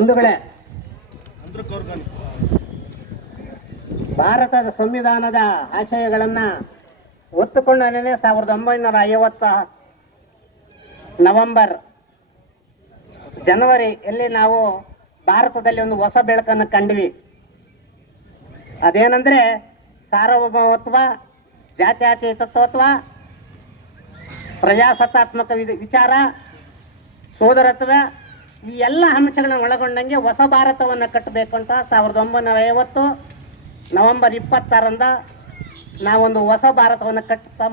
ಬಂಧುಗಳೇ, ಭಾರತದ ಸಂವಿಧಾನದ ಆಶಯಗಳನ್ನು ಒತ್ತುಕೊಂಡನೇ 1950 ನವೆಂಬರ್ ಜನವರಿಯಲ್ಲಿ ನಾವು ಭಾರತದಲ್ಲಿ ಒಂದು ಹೊಸ ಬೆಳಕನ್ನು ಕಂಡ್ವಿ. ಅದೇನೆಂದರೆ ಸಾರ್ವಭೌಮತ್ವ, ಜಾತ್ಯತೀತತ್ವ, ಪ್ರಜಾಸತ್ತಾತ್ಮಕ ವಿಚಾರ, ಸೋದರತ್ವ, ಈ ಎಲ್ಲ ಅಂಶಗಳನ್ನು ಒಳಗೊಂಡಂಗೆ ಹೊಸ ಭಾರತವನ್ನು ಕಟ್ಟಬೇಕು ಅಂತ 1950 ನವೆಂಬರ್ 26ರಂದ ನಾವೊಂದು ಹೊಸ ಭಾರತವನ್ನು ಕಟ್ಟುತ್ತಾ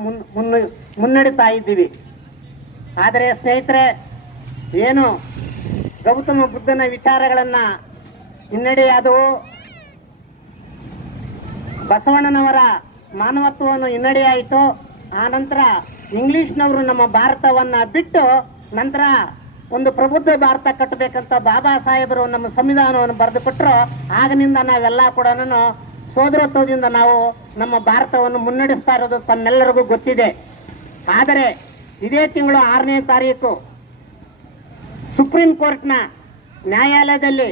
ಮುನ್ನಡೀತಾ ಇದ್ದೀವಿ. ಆದರೆ ಸ್ನೇಹಿತರೆ, ಏನು ಗೌತಮ ಬುದ್ಧನ ವಿಚಾರಗಳನ್ನು ಹಿನ್ನಡೆಯಾದವು, ಬಸವಣ್ಣನವರ ಮಾನವತ್ವವನ್ನು ಹಿನ್ನಡೆಯಾಯಿತು. ಆನಂತರ ಇಂಗ್ಲಿಷ್ನವರು ನಮ್ಮ ಭಾರತವನ್ನು ಬಿಟ್ಟು ನಂತರ ಒಂದು ಪ್ರಬುದ್ಧ ಭಾರತ ಕಟ್ಟಬೇಕಂತ ಬಾಬಾ ಸಾಹೇಬರು ನಮ್ಮ ಸಂವಿಧಾನವನ್ನು ಬರೆದು ಕೊಟ್ಟರು. ಆಗಿನಿಂದ ನಾವೆಲ್ಲ ಕೂಡ ಸೋದರತ್ವದಿಂದ ನಾವು ನಮ್ಮ ಭಾರತವನ್ನು ಮುನ್ನಡೆಸ್ತಾ ಇರೋದು ತಮ್ಮೆಲ್ಲರಿಗೂ ಗೊತ್ತಿದೆ. ಆದರೆ ಇದೇ ತಿಂಗಳು 6ನೇ ತಾರೀಕು ಸುಪ್ರೀಂ ಕೋರ್ಟ್ನ ನ್ಯಾಯಾಲಯದಲ್ಲಿ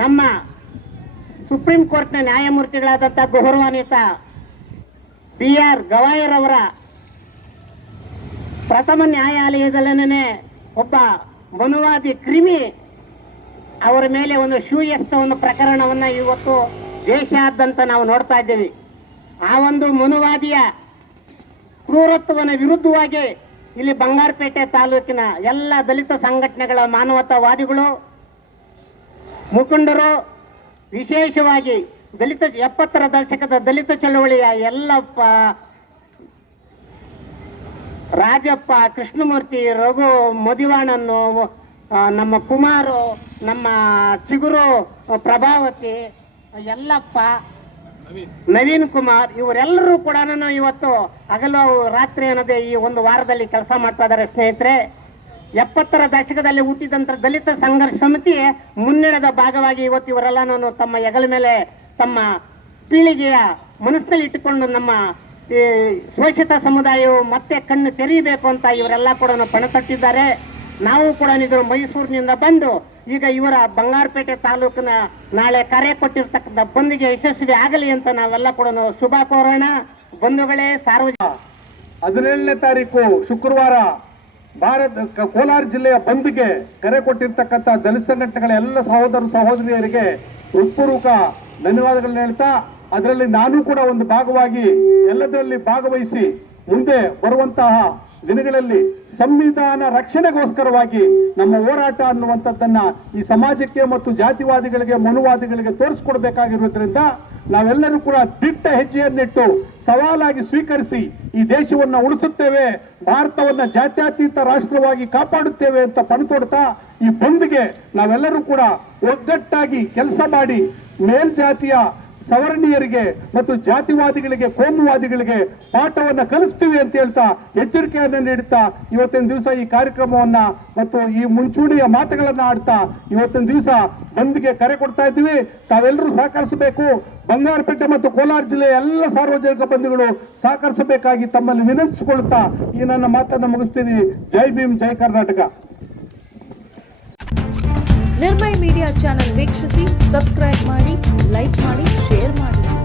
ನಮ್ಮ ಸುಪ್ರೀಂ ಕೋರ್ಟ್ನ ನ್ಯಾಯಮೂರ್ತಿಗಳಾದಂಥ ಗೌರವಾನ್ವಿತ BR ಗವಾಯಿರವರ ಪ್ರಥಮ ನ್ಯಾಯಾಲಯದಲ್ಲೇ ಒಬ್ಬ ಮನುವಾದಿ ಕ್ರಿಮಿ ಅವರ ಮೇಲೆ ಒಂದು ಎಸ್ತ ಒಂದು ಪ್ರಕರಣವನ್ನು ಇವತ್ತು ದೇಶಾದ್ಯಂತ ನಾವು ನೋಡ್ತಾ ಇದ್ದೇವೆ. ಆ ಒಂದು ಮನುವಾದಿಯ ಕ್ರೂರತ್ವನ ವಿರುದ್ಧವಾಗಿ ಇಲ್ಲಿ ಬಂಗಾರಪೇಟೆ ತಾಲೂಕಿನ ಎಲ್ಲ ದಲಿತ ಸಂಘಟನೆಗಳ ಮಾನವತಾವಾದಿಗಳು, ಮುಖಂಡರು, ವಿಶೇಷವಾಗಿ ದಲಿತ 70ರ ದಶಕದ ದಲಿತ ಚಳವಳಿಯ ಎಲ್ಲ ರಾಜಪ್ಪ, ಕೃಷ್ಣಮೂರ್ತಿ, ರಘು, ಮದಿವಾಣನ್ನು, ನಮ್ಮ ಕುಮಾರು, ನಮ್ಮ ಚಿಗುರು, ಪ್ರಭಾವತಿ, ಯಲ್ಲಪ್ಪ, ನವೀನ್ ಕುಮಾರ್, ಇವರೆಲ್ಲರೂ ಕೂಡ ಇವತ್ತು ಹಗಲು ರಾತ್ರಿ ಅನ್ನೋದೇ ಈ ಒಂದು ವಾರದಲ್ಲಿ ಕೆಲಸ ಮಾಡ್ತಾ ಇದ್ದಾರೆ. ಸ್ನೇಹಿತರೆ, 70ರ ದಶಕದಲ್ಲಿ ಹುಟ್ಟಿದಂಥ ದಲಿತ ಸಂಘರ್ಷ ಸಮಿತಿ ಮುನ್ನಡೆದ ಭಾಗವಾಗಿ ಇವತ್ತು ಇವರೆಲ್ಲ ತಮ್ಮ ಹೆಗಲ ಮೇಲೆ ತಮ್ಮ ಪೀಳಿಗೆಯ ಮನಸ್ಸಿನಲ್ಲಿ ಇಟ್ಟುಕೊಂಡು ನಮ್ಮ ಈ ಶೋಷಿತ ಸಮುದಾಯವು ಮತ್ತೆ ಕಣ್ಣು ತೆರೀಬೇಕು ಅಂತ ಇವರೆಲ್ಲ ಕೂಡ ಪಣತೊಟ್ಟಿದ್ದಾರೆ. ನಾವು ಕೂಡ ಇದು ಮೈಸೂರಿನಿಂದ ಬಂದು ಈಗ ಇವರ ಬಂಗಾರಪೇಟೆ ತಾಲೂಕಿನ ನಾಳೆ ಕರೆ ಕೊಟ್ಟಿರ್ತಕ್ಕಂಥ ಬಂದ್ಗೆ ಯಶಸ್ವಿ ಆಗಲಿ ಅಂತ ನಾವೆಲ್ಲ ಕೂಡ ಶುಭ ಕೋರೋಣ. ಬಂಧುಗಳೇ, 17ನೇ ತಾರೀಕು ಶುಕ್ರವಾರ ಕೋಲಾರ ಜಿಲ್ಲೆಯ ಬಂದ್ಗೆ ಕರೆ ಕೊಟ್ಟಿರ್ತಕ್ಕಂಥ ದಲಿತ ಸಂಘಟನೆಗಳ ಎಲ್ಲ ಸಹೋದರ ಸಹೋದರಿಯರಿಗೆ ಹೃತ್ಪೂರ್ವಕ ಧನ್ಯವಾದಗಳನ್ನ ಹೇಳ್ತಾ, ಅದರಲ್ಲಿ ನಾನು ಕೂಡ ಒಂದು ಭಾಗವಾಗಿ ಎಲ್ಲದರಲ್ಲಿ ಭಾಗವಹಿಸಿ ಮುಂದೆ ಬರುವಂತಹ ದಿನಗಳಲ್ಲಿ ಸಂವಿಧಾನ ರಕ್ಷಣೆಗೋಸ್ಕರವಾಗಿ ನಮ್ಮ ಹೋರಾಟ ಅನ್ನುವಂಥದ್ದನ್ನ ಈ ಸಮಾಜಕ್ಕೆ ಮತ್ತು ಜಾತಿವಾದಿಗಳಿಗೆ, ಮನುವಾದಿಗಳಿಗೆ ತೋರಿಸ್ಕೊಡ್ಬೇಕಾಗಿರುವುದರಿಂದ ನಾವೆಲ್ಲರೂ ಕೂಡ ದಿಟ್ಟ ಹೆಜ್ಜೆಯನ್ನಿಟ್ಟು ಸವಾಲಾಗಿ ಸ್ವೀಕರಿಸಿ ಈ ದೇಶವನ್ನ ಉಳಿಸುತ್ತೇವೆ, ಭಾರತವನ್ನ ಜಾತ್ಯತೀತ ರಾಷ್ಟ್ರವಾಗಿ ಕಾಪಾಡುತ್ತೇವೆ ಅಂತ ಪಣತೊಡ್ತಾ ಈ ಬಂದ್ಗೆ ನಾವೆಲ್ಲರೂ ಕೂಡ ಒಗ್ಗಟ್ಟಾಗಿ ಕೆಲಸ ಮಾಡಿ ಮೇಲ್ಜಾತಿಯ ಸವರ್ಣೀಯರಿಗೆ ಮತ್ತು ಜಾತಿವಾದಿಗಳಿಗೆ, ಕೋಮುವಾದಿಗಳಿಗೆ ಪಾಠವನ್ನ ಕಲಿಸ್ತೀವಿ ಅಂತ ಹೇಳ್ತಾ ಎಚ್ಚರಿಕೆಯನ್ನು ನೀಡುತ್ತಾ ಇವತ್ತಿನ ದಿವಸ ಈ ಕಾರ್ಯಕ್ರಮವನ್ನ ಮತ್ತು ಈ ಮುಂಚೂಣಿಯ ಮಾತುಗಳನ್ನ ಆಡ್ತಾ ಇವತ್ತಿನ ದಿವಸ ಬಂದ್ಗೆ ಕರೆ ಕೊಡ್ತಾ ಇದ್ದೀವಿ. ತಾವೆಲ್ಲರೂ ಸಹಕರಿಸಬೇಕು. ಬಂಗಾರಪೇಟೆ ಮತ್ತು ಕೋಲಾರ ಜಿಲ್ಲೆಯ ಎಲ್ಲ ಸಾರ್ವಜನಿಕ ಬಂಧುಗಳು ಸಹಕರಿಸಬೇಕಾಗಿ ತಮ್ಮಲ್ಲಿ ವಿನಂತಿಸಿಕೊಳ್ಳುತ್ತಾ ಈ ನನ್ನ ಮಾತನ್ನು ಮುಗಿಸ್ತೀನಿ. ಜೈ ಭೀಮ್, ಜೈ ಕರ್ನಾಟಕ. ನಿರ್ಮಯ ಮೀಡಿಯಾ ಚಾನೆಲ್ ವೀಕ್ಷಿಸಿ, ಸಬ್ಸ್ಕ್ರೈಬ್ ಮಾಡಿ, ಲೈಕ್ ಮಾಡಿ, ಶೇರ್ ಮಾಡಿ.